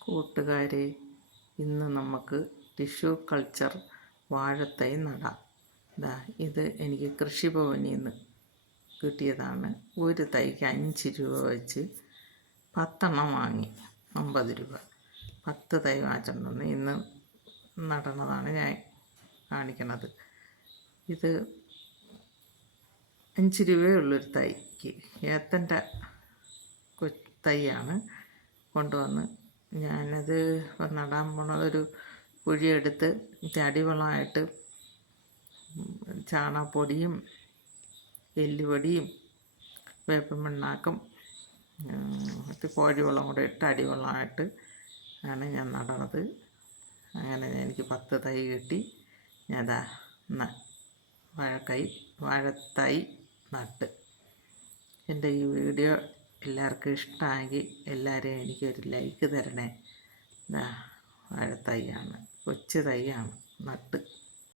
കൂട്ടുകാരെ ഇന്ന് നമുക്ക് ടിഷ്യൂ കൾച്ചർ വാഴത്തൈ നടാം. ദാ ഇത് എനിക്ക് കൃഷിഭവനിൽ നിന്ന് കിട്ടിയതാണ്. ഒരു തൈക്ക് അഞ്ച് രൂപ വെച്ച് പത്തെണ്ണം വാങ്ങി. അമ്പത് രൂപ. പത്ത് തൈ വാങ്ങിച്ചിട്ടുണ്ടെന്ന് ഇന്ന് നടണതാണ് ഞാൻ കാണിക്കണത്. ഇത് അഞ്ച് രൂപയേ ഉള്ളൊരു തൈക്ക്. ഏത്തന്റെ തൈയാണ് കൊണ്ടുവന്ന് ഞാനത് ഇപ്പം നടാൻ പോണതൊരു കുഴിയെടുത്ത് ചടിവളമായിട്ട് ചാണകപ്പൊടിയും എല്ലുപൊടിയും വേപ്പൻ പിണ്ണാക്കും കോഴിവെള്ളം കൂടെ ഇട്ട് അടിവെള്ളമായിട്ട് ആണ് ഞാൻ നടണത്. അങ്ങനെ എനിക്ക് പത്ത് തൈ കിട്ടി. ഞാൻ അതാ വാഴക്കൈ വാഴത്തൈ നട്ട്. എന്റെ ഈ വീഡിയോ എല്ലാവർക്കും ഇഷ്ടമായെങ്കിൽ എല്ലാവരും എനിക്കൊരു ലൈക്ക് തരണേ. ദാ വാഴത്തൈയാണ് കൊച്ചു തൈയാണ്. നട്ട്.